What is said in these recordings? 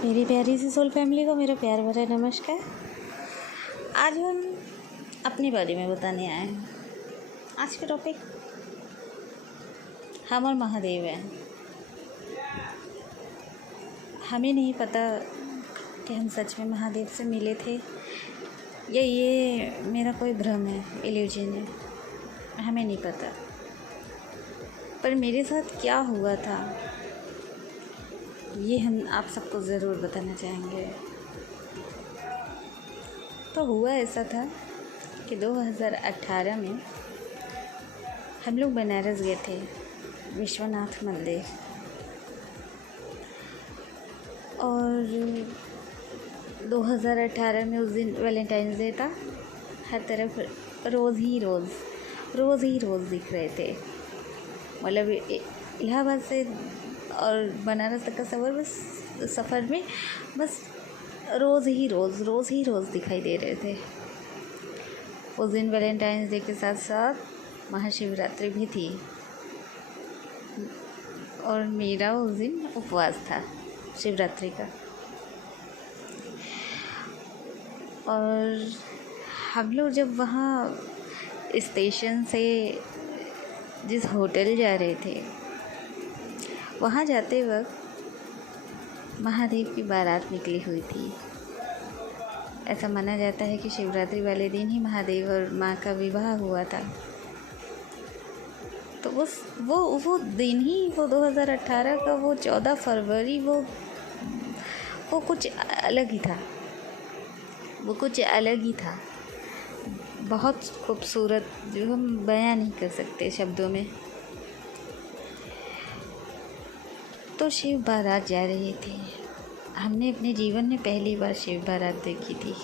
मेरी प्यारी सी soul family को मेरा प्यार भरा नमस्कार। आज हम अपने बारे में बताने आए हैं। आज का टॉपिक हम और महादेव हैं। हमें नहीं पता कि हम सच में महादेव से मिले थे या ये मेरा कोई भ्रम है, इल्यूजन है, हमें नहीं पता। पर मेरे साथ क्या हुआ था ये हम आप सबको ज़रूर बताना चाहेंगे। तो हुआ ऐसा था कि 2018 में हम लोग बनारस गए थे, विश्वनाथ मंदिर। और 2018 में उस दिन वैलेंटाइंस डे था। हर तरफ रोज़ ही रोज़ दिख रहे थे। मतलब इलाहाबाद से और बनारस तक का सफ़र में बस रोज़ ही रोज़ दिखाई दे रहे थे। उस दिन वैलेंटाइंस डे के साथ साथ महाशिवरात्रि भी थी और मेरा उस दिन उपवास था शिवरात्रि का। और हम लोग जब वहाँ स्टेशन से जिस होटल जा रहे थे, वहाँ जाते वक्त महादेव की बारात निकली हुई थी। ऐसा माना जाता है कि शिवरात्रि वाले दिन ही महादेव और माँ का विवाह हुआ था। तो वो दिन ही, वो 2018 का वो 14 फरवरी वो कुछ अलग ही था। वो कुछ अलग ही था, बहुत खूबसूरत, जो हम बयां नहीं कर सकते शब्दों में। तो शिव बारात जा रही थी। हमने अपने जीवन में पहली बार शिव बारात देखी थी।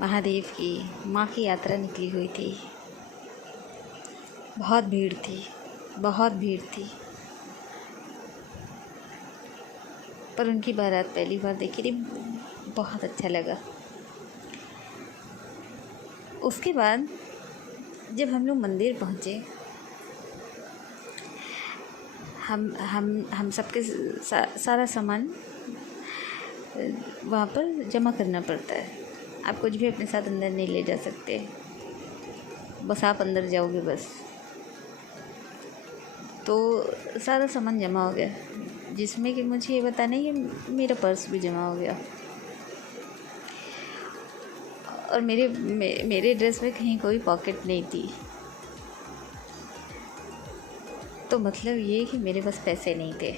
महादेव की माँ की यात्रा निकली हुई थी। बहुत भीड़ थी। पर उनकी बारात पहली बार देखी थी, बहुत अच्छा लगा। उसके बाद जब हम लोग मंदिर पहुँचे, हम सबके सारा सामान वहाँ पर जमा करना पड़ता है। आप कुछ भी अपने साथ अंदर नहीं ले जा सकते, बस आप अंदर जाओगे बस। तो सारा सामान जमा हो गया, जिसमें कि मुझे ये बताना है कि मेरा पर्स भी जमा हो गया। और मेरे ड्रेस में कहीं कोई पॉकेट नहीं थी। तो मतलब ये कि मेरे पास पैसे नहीं थे,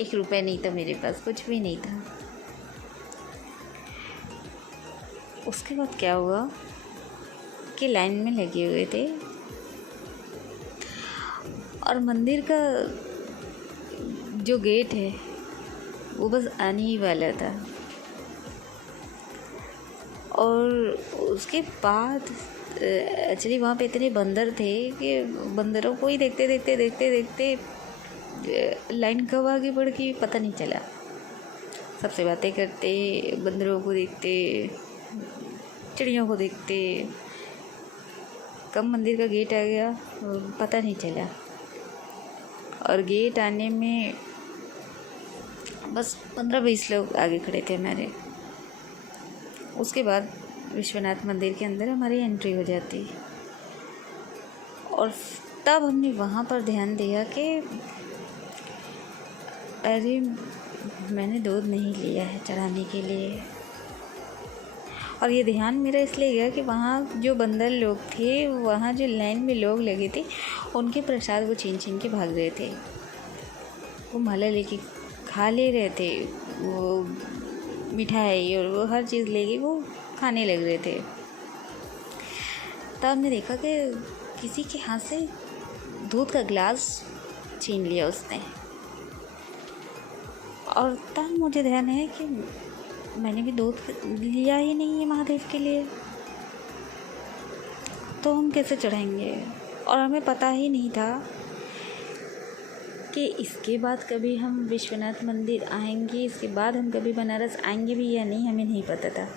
1 रुपया नहीं था मेरे पास, कुछ भी नहीं था। उसके बाद क्या हुआ कि लाइन में लगे हुए थे और मंदिर का जो गेट है वो बस आने ही वाला था। और उसके बाद एक्चुअली वहाँ पे इतने बंदर थे कि बंदरों को ही देखते लाइन कब आगे बढ़ गई पता नहीं चला। सबसे बातें करते, बंदरों को देखते, चिड़ियों को देखते, कब मंदिर का गेट आ गया पता नहीं चला। और गेट आने में बस 15-20 लोग आगे खड़े थे हमारे। उसके बाद विश्वनाथ मंदिर के अंदर हमारी एंट्री हो जाती। और तब हमने वहाँ पर ध्यान दिया कि अरे मैंने दूध नहीं लिया है चढ़ाने के लिए। और ये ध्यान मेरा इसलिए गया कि वहाँ जो बंदर लोग थे, वहाँ जो लाइन में लोग लगे थे, उनके प्रसाद वो छीन के भाग रहे थे। वो माला लेके खा ले रहे थे, वो मिठाई और वो हर चीज़ लेके वो खाने लग रहे थे। तब हमने देखा कि किसी के हाथ से दूध का गिलास छीन लिया उसने। और तब मुझे ध्यान है कि मैंने भी दूध लिया ही नहीं है महादेव के लिए, तो हम कैसे चढ़ाएंगे। और हमें पता ही नहीं था कि इसके बाद कभी हम विश्वनाथ मंदिर आएंगे, इसके बाद हम कभी बनारस आएंगे भी या नहीं, हमें नहीं पता था।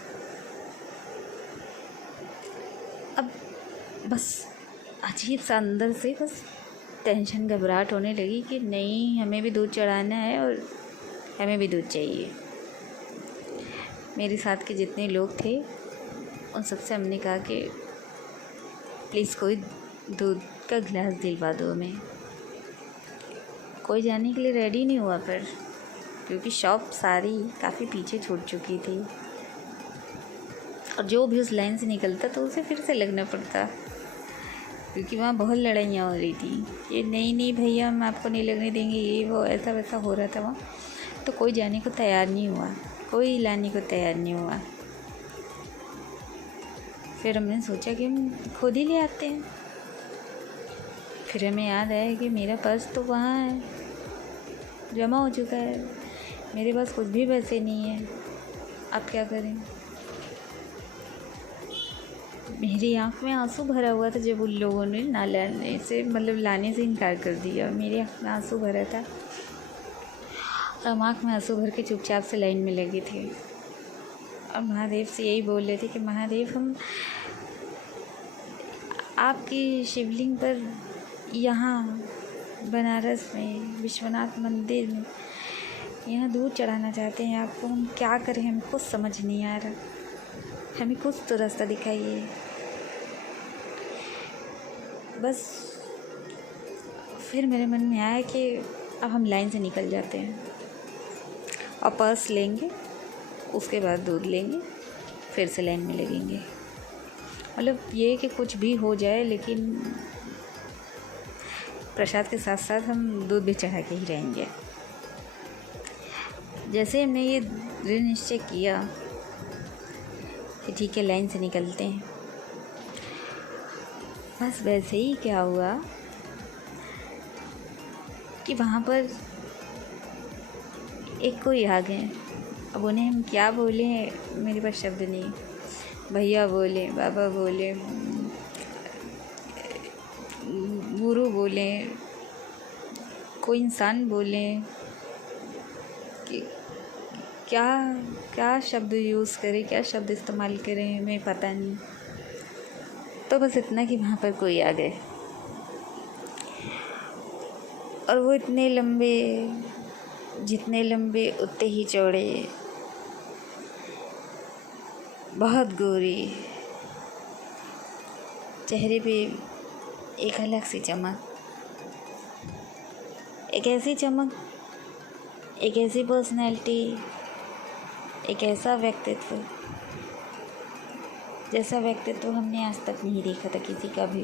अब बस अजीब सा अंदर से बस टेंशन, घबराहट होने लगी कि नहीं, हमें भी दूध चढ़ाना है और हमें भी दूध चाहिए। मेरे साथ के जितने लोग थे उन सबसे हमने कहा कि प्लीज़ कोई दूध का गिलास दिलवा दो हमें। कोई जाने के लिए रेडी नहीं हुआ फिर, क्योंकि शॉप सारी काफ़ी पीछे छूट चुकी थी और जो भी उस लाइन से निकलता तो उसे फिर से लगना पड़ता, क्योंकि वहाँ बहुत लड़ाइयाँ हो रही थी। ये नहीं भैया हम आपको नहीं लगने देंगे, ये वो ऐसा वैसा हो रहा था वहाँ। तो कोई जाने को तैयार नहीं हुआ, कोई लाने को तैयार नहीं हुआ। फिर हमने सोचा कि हम खुद ही ले आते हैं। फिर हमें याद आया कि मेरा पर्स तो वहाँ है, जमा हो चुका है, मेरे पास कुछ भी पैसे नहीं है, अब क्या करें। मेरी आँख में आंसू भरा हुआ था जब उन लोगों ने ना लाने से मतलब लाने से इनकार कर दिया। मेरी आँख में आंसू भरा था और हम आँख में आंसू भर के चुपचाप से लाइन में लगे थे और महादेव से यही बोल रहे थे कि महादेव हम आपकी शिवलिंग पर यहाँ बनारस में विश्वनाथ मंदिर में यहाँ दूध चढ़ाना चाहते हैं आपको। हम क्या करें, हमें कुछ समझ नहीं आ रहा, हमें कुछ तो रास्ता दिखाइए। बस फिर मेरे मन में आया कि अब हम लाइन से निकल जाते हैं और पर्स लेंगे, उसके बाद दूध लेंगे, फिर से लाइन में लगेंगे। मतलब ये कि कुछ भी हो जाए लेकिन प्रसाद के साथ साथ हम दूध भी चढ़ा के ही रहेंगे। जैसे हमने ये दृढ़ निश्चय किया कि ठीक है लाइन से निकलते हैं, बस वैसे ही क्या हुआ कि वहाँ पर एक कोई आ गए। अब उन्हें हम क्या बोले मेरे पास शब्द नहीं। भैया बोले, बाबा बोले, गुरु बोले, कोई इंसान बोले कि क्या क्या शब्द यूज़ करें, क्या शब्द इस्तेमाल करें, हमें पता नहीं। तो बस इतना कि वहाँ पर कोई आ गए और वो इतने लंबे, जितने लंबे उतने ही चौड़े, बहुत गोरी, चेहरे पे एक अलग सी चमक, एक ऐसी चमक, एक ऐसी पर्सनैलिटी, एक ऐसा व्यक्तित्व जैसा व्यक्तित्व हमने आज तक नहीं देखा था किसी का भी।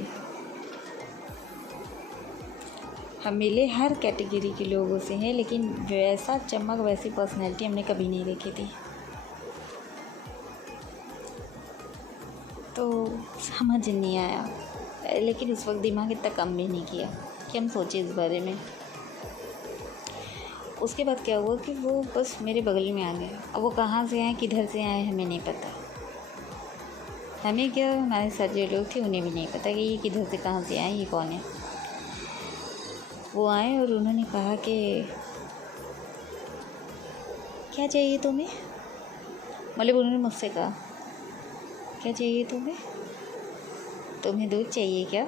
हम मिले हर कैटेगरी के लोगों से हैं, लेकिन वैसा चमक, वैसी पर्सनैलिटी हमने कभी नहीं देखी थी। तो समझ नहीं आया, लेकिन उस वक्त दिमाग इतना कम भी नहीं किया कि हम सोचे इस बारे में। उसके बाद क्या हुआ कि वो बस मेरे बगल में आ गए। अब वो कहाँ से आए, किधर से आए, हमें नहीं पता। हमें क्या, हमारे साथ जो लोग थे उन्हें भी नहीं पता कि ये किधर से कहाँ से आए, ये कौन है। वो आए और उन्होंने कहा कि क्या चाहिए तुम्हें। मतलब उन्होंने मुझसे कहा क्या चाहिए तुम्हें, तुम्हें दूध चाहिए क्या।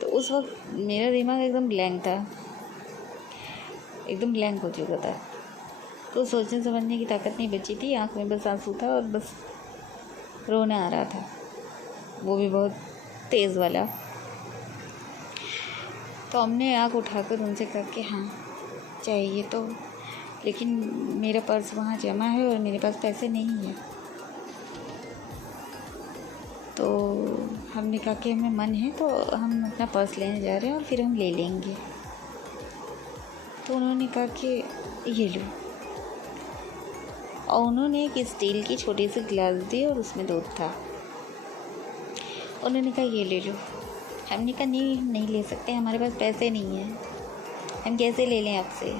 तो उस वक्त मेरा दिमाग एकदम ब्लैंक था, एकदम ब्लैंक हो चुका था। तो सोचने समझने की ताकत नहीं बची थी, आँख में बस आंसू था और बस रोना आ रहा था, वो भी बहुत तेज़ वाला। तो हमने आँख उठाकर उनसे कहा कि हाँ चाहिए तो, लेकिन मेरा पर्स वहाँ जमा है और मेरे पास पैसे नहीं है। तो हमने कहा कि हमें मन है तो हम अपना पर्स लेने जा रहे हैं और फिर हम ले लेंगे। तो उन्होंने कहा कि ये लो, और उन्होंने एक स्टील की छोटी सी गिलास दी और उसमें दूध था। उन्होंने कहा ये ले लो। हमने कहा नहीं, हम नहीं ले सकते, हमारे पास पैसे नहीं हैं, हम कैसे ले लें आपसे।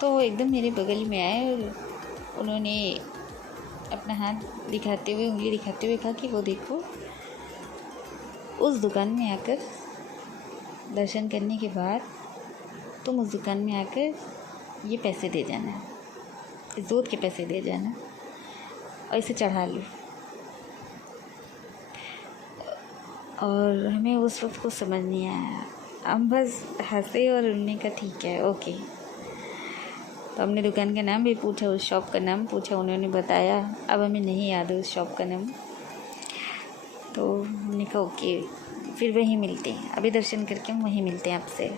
तो एकदम मेरे बगल में आए और उन्होंने अपना हाथ दिखाते हुए, उंगली दिखाते हुए कहा कि वो देखो, उस दुकान में आकर दर्शन करने के बाद तुम उस दुकान में आकर ये पैसे दे जाना, इस दूध के पैसे दे जाना और इसे चढ़ा लो। और हमें उस वक्त कुछ समझ नहीं आया हम बस हंसे और उन्होंने कहा ठीक है ओके। तो हमने दुकान का नाम भी पूछा, उस शॉप का नाम पूछा, उन्होंने बताया। अब हमें नहीं याद है उस शॉप का नाम। तो हमने कहा ओके, फिर वहीं मिलते हैं, अभी दर्शन करके हम वहीं मिलते हैं आपसे।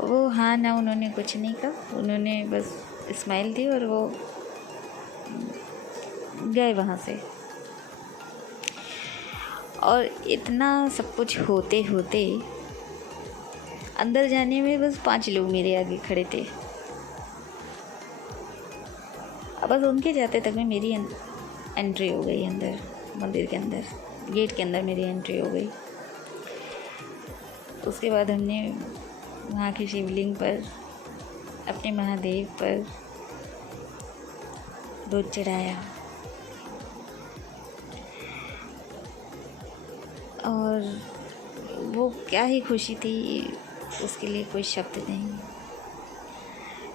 वो हाँ ना उन्होंने कुछ नहीं कहा, उन्होंने बस स्माइल दी और वो गए वहाँ से। और इतना सब कुछ होते होते अंदर जाने में बस 5 लोग मेरे आगे खड़े थे। अब बस उनके जाते तक में मेरी एंट्री हो गई अंदर, मंदिर के अंदर, गेट के अंदर मेरी एंट्री हो गई। उसके बाद हमने वहाँ की शिवलिंग पर, अपने महादेव पर दूध चढ़ाया और वो क्या ही खुशी थी, उसके लिए कोई शब्द नहीं।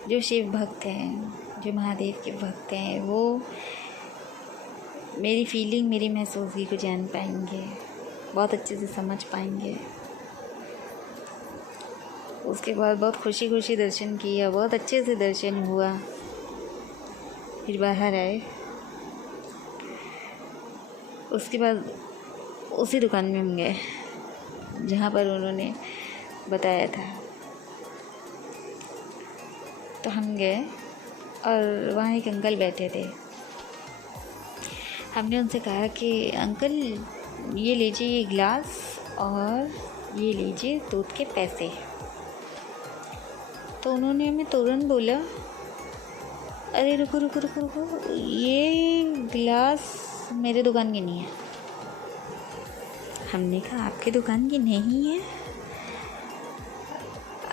जो शिव भक्त हैं, जो महादेव के भक्त हैं, वो मेरी फीलिंग, मेरी महसूसी को जान पाएंगे, बहुत अच्छे से समझ पाएंगे। उसके बाद बहुत खुशी खुशी दर्शन किया, बहुत अच्छे से दर्शन हुआ। फिर बाहर आए। उसके बाद उसी दुकान में हम गए जहाँ पर उन्होंने बताया था। तो हम गए और वहाँ एक अंकल बैठे थे। हमने उनसे कहा कि अंकल ये लीजिए ये गिलास और ये लीजिए दूध के पैसे। तो उन्होंने हमें तुरंत बोला, अरे रुको रुको रुको रुको, ये गिलास मेरे दुकान की नहीं है। हमने कहा आपकी दुकान की नहीं है?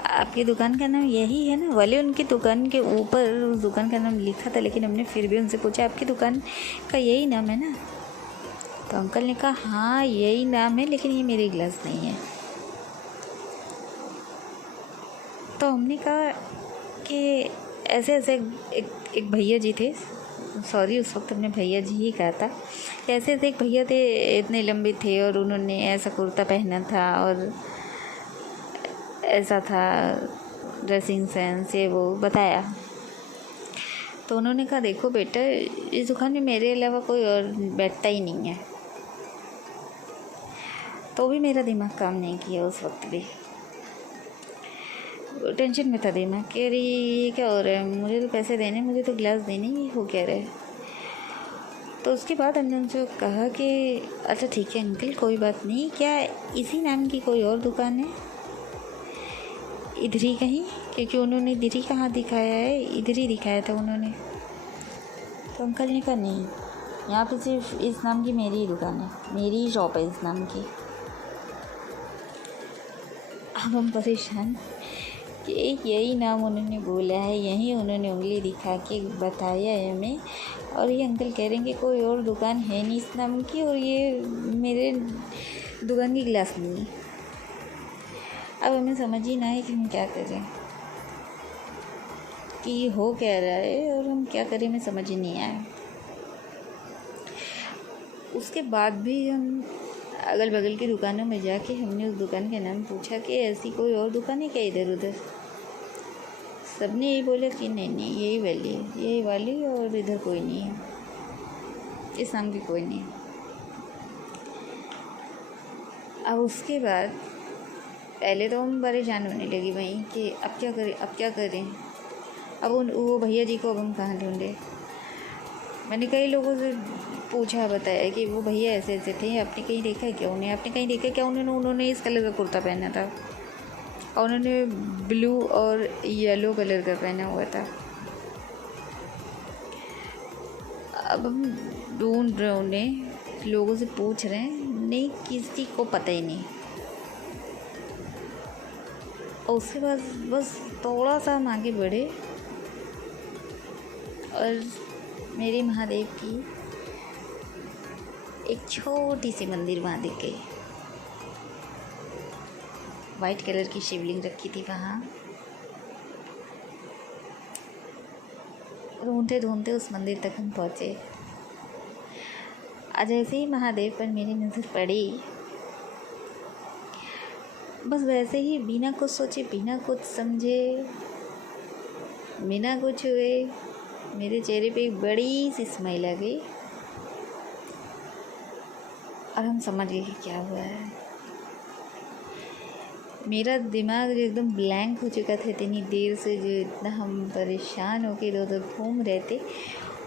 आपकी दुकान का नाम यही है ना? वाले उनकी दुकान के ऊपर उस दुकान का नाम लिखा था, लेकिन हमने फिर भी उनसे पूछा आपकी दुकान का यही नाम है ना? तो अंकल ने कहा हाँ यही नाम है, लेकिन ये मेरी गिलास नहीं है। तो हमने कहा कि ऐसे ऐसे एक भैया जी थे, सॉरी उस वक्त हमने भैया जी ही कहा था, ऐसे ऐसे एक भैया थे, इतने लंबे थे और उन्होंने ऐसा कुर्ता पहना था और ऐसा था ड्रेसिंग सेंस, ये वो बताया। तो उन्होंने कहा देखो बेटा, इस दुकान में मेरे अलावा कोई और बैठता ही नहीं है। तो भी मेरा दिमाग काम नहीं किया उस वक्त भी, टेंशन में था दिमाग कि अरे ये क्या हो रहा है, मुझे तो पैसे देने, मुझे तो गिलास देने, ये हो क्या रहा है। तो उसके बाद हमने उनसे कहा कि अच्छा ठीक है अंकल कोई बात नहीं, क्या इसी नाम की कोई और दुकान है इधर ही कहीं? क्योंकि उन्होंने इधर ही कहाँ दिखाया है, इधर ही दिखाया था उन्होंने। तो अंकल ने कहा नहीं, यहाँ पे सिर्फ इस नाम की मेरी ही दुकान है, मेरी ही शॉप है इस नाम की। अब हम परेशान कि यही नाम उन्होंने बोला है, यहीं उन्होंने उंगली दिखा के बताया है हमें, और ये अंकल कह रहे हैं कि कोई और दुकान है नहीं इस नाम की, और ये मेरे दुकान की गिलास नहीं है। अब हमें समझ ही ना है कि हम क्या करें, कि ये हो क्या रहा है और हम क्या करें, हमें समझ ही नहीं आया। उसके बाद भी हम अगल बगल की दुकानों में जाके हमने उस दुकान का नाम पूछा कि ऐसी कोई और दुकान है क्या इधर उधर? सबने यही बोला कि नहीं नहीं यही वाली है, यही वाली, और इधर कोई नहीं है, इस नाम की कोई नहीं है। अब उसके बाद पहले तो हम परेशान होने लगी वहीं कि अब क्या करें, अब क्या करें। अब वो भैया जी को अब हम कहाँ ढूंढे। मैंने कई लोगों से पूछा, बताया कि वो भैया ऐसे ऐसे थे, आपने कहीं देखा है क्या उन्हें, आपने कहीं देखा क्या उन्होंने इस कलर का कुर्ता पहना था और उन्होंने ब्लू और येलो कलर का पहना हुआ था। अब हम ढूंढ रहे उन्हें, लोगों से पूछ रहे हैं, नहीं किसी को पता ही नहीं। और उसके बाद बस थोड़ा सा हम आगे बढ़े और मेरे महादेव की एक छोटी सी मंदिर वहाँ दिख गई। वाइट कलर की शिवलिंग रखी थी वहाँ। ढूंढते ढूंढते उस मंदिर तक हम पहुँचे। आज जैसे ही महादेव पर मेरी नज़र पड़ी, बस वैसे ही बिना कुछ सोचे, बिना कुछ समझे, बिना कुछ हुए मेरे चेहरे पे एक बड़ी सी स्माइल आ गई और हम समझ गए कि क्या हुआ है। मेरा दिमाग जो एकदम ब्लैंक हो चुका था इतनी देर से, जो इतना हम परेशान होकर इधर उधर घूम रहे थे,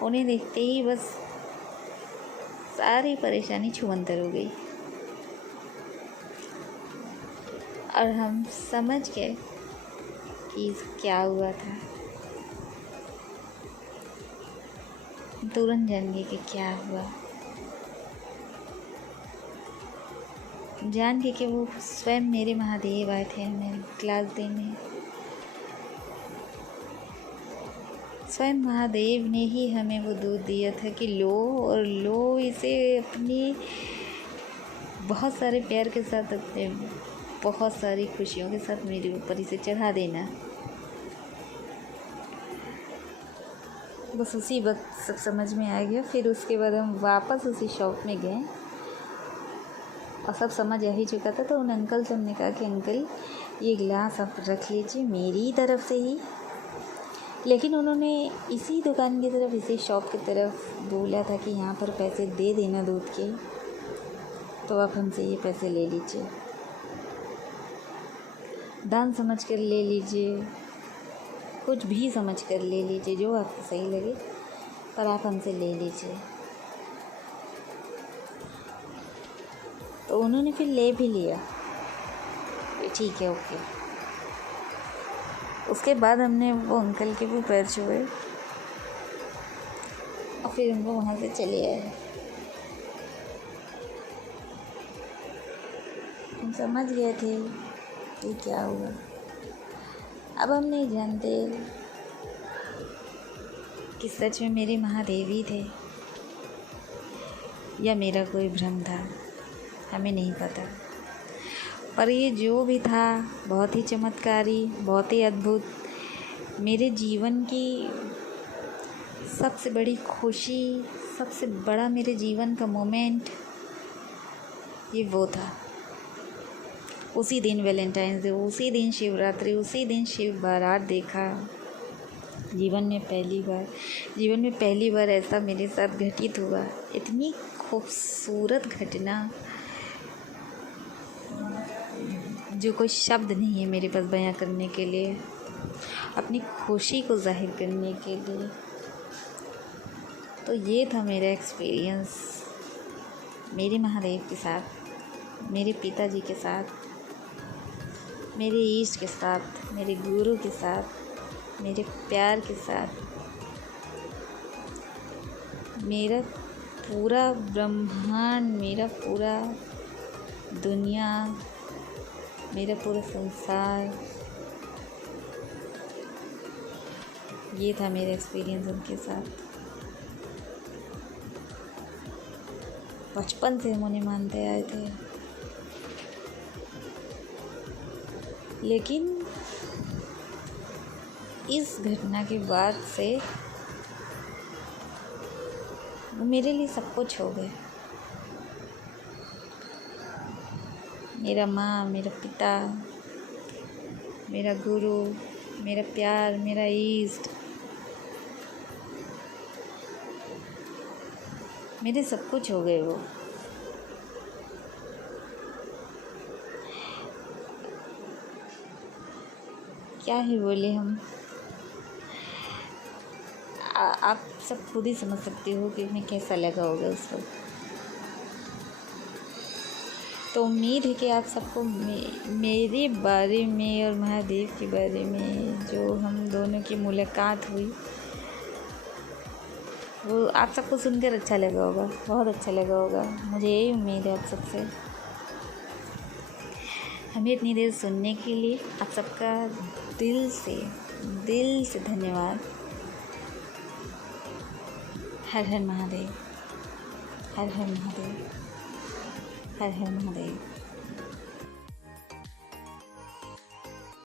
उन्हें देखते ही बस सारी परेशानी छूमंतर हो गई और हम समझ गए कि क्या हुआ था। तुरंत जान गए कि क्या हुआ, जान के कि वो स्वयं मेरे महादेव आए थे हमें क्लास देने। स्वयं महादेव ने ही हमें वो दूध दिया था कि लो, और लो इसे अपनी बहुत सारे प्यार के साथ, अपने बहुत सारी खुशियों के साथ मेरे ऊपर इसे चढ़ा देना। बस उसी वक्त सब समझ में आ गया। फिर उसके बाद हम वापस उसी शॉप में गए और सब समझ आ ही चुका था। तो उन अंकल से हमने कहा कि अंकल ये गिलास आप रख लीजिए मेरी तरफ से ही। लेकिन उन्होंने इसी दुकान की तरफ, इसी शॉप की तरफ बोला था कि यहाँ पर पैसे दे देना दूध के, तो आप हमसे ये पैसे ले लीजिए, दान समझ कर ले लीजिए, कुछ भी समझ कर ले लीजिए, जो आपको सही लगे, पर आप हमसे ले लीजिए। तो उन्होंने फिर ले भी लिया, ठीक है ओके। उसके बाद हमने वो अंकल के भी पैर छुए और फिर उनको वहाँ से चले आए। हम समझ गए थे कि क्या हुआ। अब हम नहीं जानते कि सच में मेरे महादेव ही थे या मेरा कोई भ्रम था, हमें नहीं पता। पर ये जो भी था बहुत ही चमत्कारी, बहुत ही अद्भुत, मेरे जीवन की सबसे बड़ी खुशी, सबसे बड़ा मेरे जीवन का मोमेंट ये वो था। उसी दिन वैलेंटाइंस डे, उसी दिन शिवरात्रि, उसी दिन शिव बारात देखा। जीवन में पहली बार ऐसा मेरे साथ घटित हुआ। इतनी खूबसूरत घटना जो कोई शब्द नहीं है मेरे पास बयां करने के लिए, अपनी खुशी को जाहिर करने के लिए। तो ये था मेरा एक्सपीरियंस मेरे महादेव के साथ, मेरे पिताजी के साथ, मेरे ईष्ट के साथ, मेरे गुरु के साथ, मेरे प्यार के साथ। मेरा पूरा ब्रह्मांड, मेरा पूरा दुनिया, मेरा पूरा संसार, ये था मेरा एक्सपीरियंस उनके साथ। बचपन से हम उन्हें मानते आए थे, लेकिन इस घटना के बाद से वो मेरे लिए सब कुछ हो गए। मेरा माँ, मेरा पिता, मेरा गुरु, मेरा प्यार, मेरा ईष्ट, मेरे सब कुछ हो गए वो। क्या ही बोले हम। आप सब खुद ही समझ सकते हो कि उन्हें कैसा लगा होगा उस वक्त। तो उम्मीद है कि आप सबको मेरे बारे में और महादेव के बारे में जो हम दोनों की मुलाकात हुई वो आप सबको सुनकर अच्छा लगा होगा, बहुत अच्छा लगा होगा। मुझे यही उम्मीद है आप सबसे। हमें इतनी देर सुनने के लिए आप सबका दिल से धन्यवाद। हर हर महादेव, हर हर महादेव, हर हर महादेव।